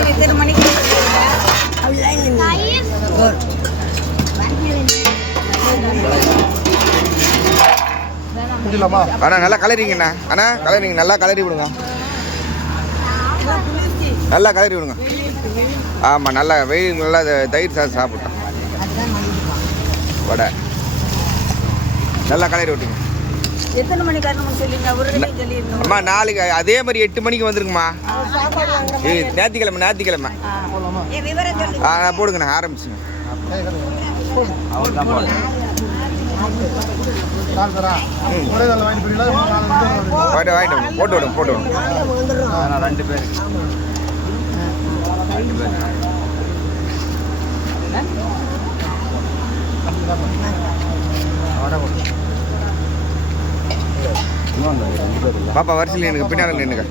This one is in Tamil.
எத்தனை மணிக்கு அண்ணா நல்லா கலரிங்கண்ணா. அண்ணா கலரிங்க, நல்லா கலரி விடுங்க, நல்லா கலரி விடுங்க. ஆமாம், நல்லா வெயில், நல்லா தயிர் சாதம் சாப்பிட்டோம். வடை நல்லா கலரி விட்டுங்க. எத்தனை மணிக்கு வரணும்னு சொல்லிங்க? அம்மா நாளைக்கு அதே மாதிரி 8 மணிக்கு வந்துருங்கம்மா. ஞாயிற்றுக்கிழமை போடுங்கண்ணா, ஆரம்பிச்சுங்க. வாங்கிட்டு போட்டு விடுங்க. 2 பேர் பாப்பா வரிசையில் எனக்கு பின்னாடி நின்னுங்க.